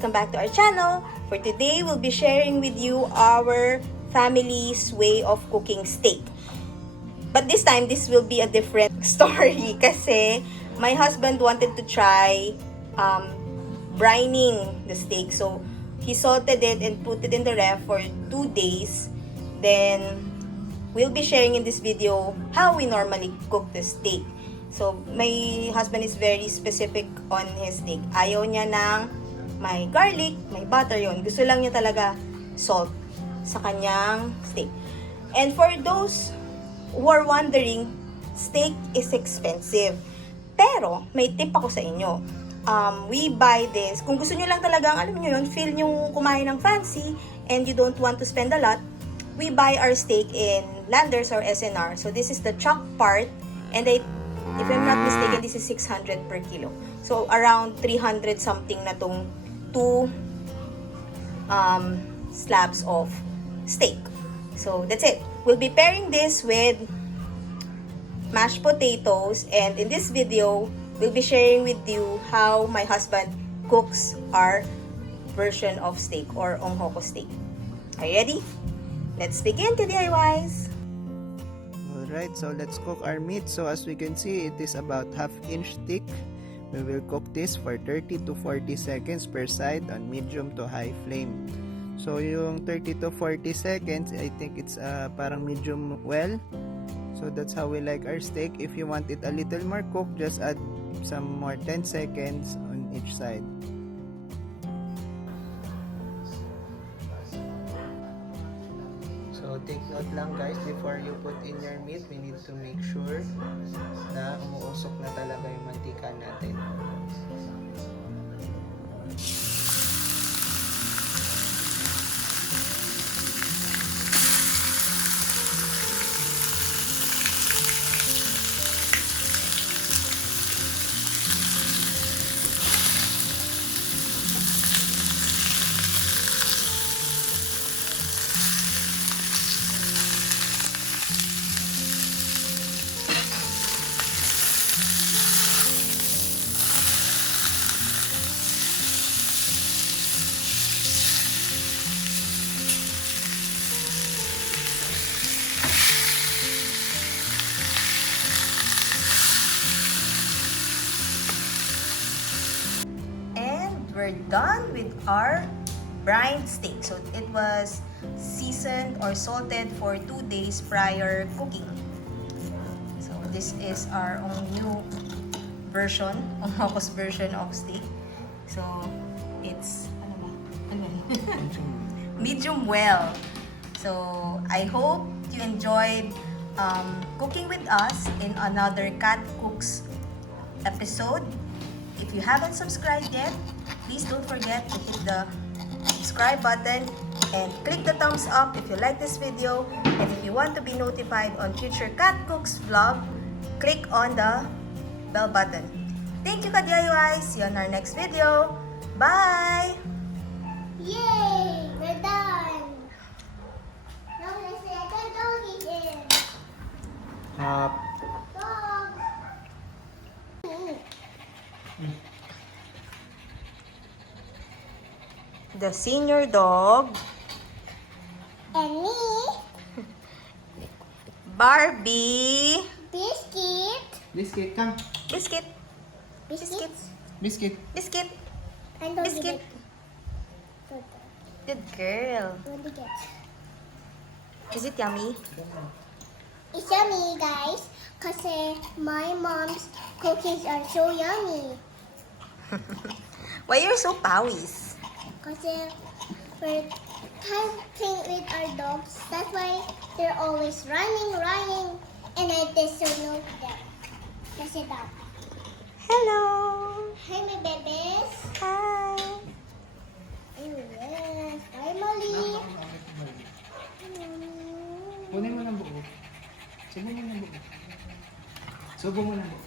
Welcome back to our channel. For today, we'll be sharing with you our family's way of cooking steak. But this time, this will be a different story kasi my husband wanted to try brining the steak. So, he salted it and put it in the ref for 2 days. Then, we'll be sharing in this video how we normally cook the steak. So, my husband is very specific on his steak. Ayaw niya ng may garlic, may butter yon. Gusto lang niya talaga salt sa kanyang steak. And for those who are wondering, steak is expensive. Pero, may tip ako sa inyo. We buy this. Kung gusto nyo lang talagang, alam nyo yun, feel nyo kumain ng fancy and you don't want to spend a lot, we buy our steak in Landers or SNR. So, this is the chuck part. And if I'm not mistaken, this is 600 per kilo. So, around 300 something na tong 2 slabs of steak. So, that's it. We'll be pairing this with mashed potatoes. And in this video, we'll be sharing with you how my husband cooks our version of steak or onghoko steak. Are you ready? Let's begin to DIYs! Alright, so let's cook our meat. So as we can see, it is about 1/2 inch thick. We will cook this for 30 to 40 seconds per side on medium to high flame. So yung 30 to 40 seconds, I think it's parang medium well. So that's how we like our steak. If you want it a little more cooked, just add some more 10 seconds on each side. So take note lang guys, before you put in your meat, we need to make sure na umuusok na talaga yung mantika natin. We're done with our brined steak. So it was seasoned or salted for 2 days prior cooking. So this is our own new version, onghokos version of steak. So it's medium well. So I hope you enjoyed cooking with us in another Cat Cooks episode. If you haven't subscribed yet, please don't forget to hit the subscribe button and click the thumbs up if you like this video. And if you want to be notified on future Cat Cooks vlog, click on the bell button. Thank you, ka-DIY! See you on our next video. Bye! Yay! We're done! Now let's let the dog eat it. Dog! The senior dog, And me, Barbie, Biscuit. Biscuit, come. Biscuit, Biscuit. Biscuit. Biscuit, And don't Biscuit. Good girl. Don't get. Is it yummy? It's yummy, guys, because my mom's cookies are so yummy. Why you're so pawis? Because we're playing with our dogs. That's why they're always running, and I just don't know them. Let's sit down. Hello. Hi, my babies. Hi. Oh, yes. Hi, Molly. Kunin mo ng buo. Subo mo ng buo. Subo mo ng buo.